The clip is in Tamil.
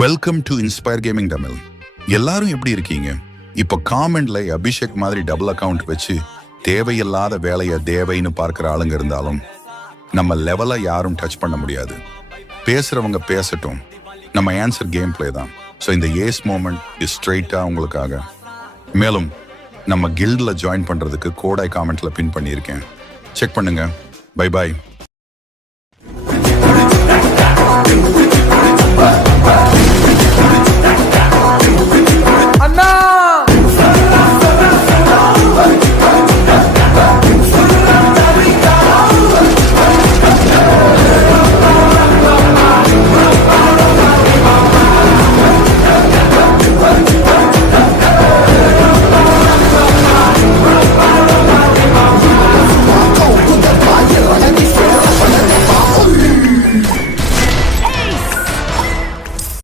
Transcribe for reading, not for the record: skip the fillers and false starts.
Welcome to inspire gaming Tamil. எல்லாரும் எப்படி இருக்கீங்க? இப்போ காமெண்ட்ல அபிஷேக் மாதிரி டபுள் அக்கவுண்ட் வச்சு தேவையில்லாத வேலையை தேவைன்னு பார்க்குற ஆளுங்க இருந்தாலும் நம்ம லெவலை யாரும் டச் பண்ண முடியாது. பேசுறவங்க பேசட்டும், நம்ம ஆன்சர் கேம் பிளே தான். ஸோ இந்த ஏஸ் மோமெண்ட் இஸ் ஸ்ட்ரெயிட்டாக உங்களுக்காக. மேலும் நம்ம கில்டில் ஜாயின் பண்ணுறதுக்கு கோடாய் காமெண்ட்ல பின் பண்ணியிருக்கேன், செக் பண்ணுங்க. Bye bye.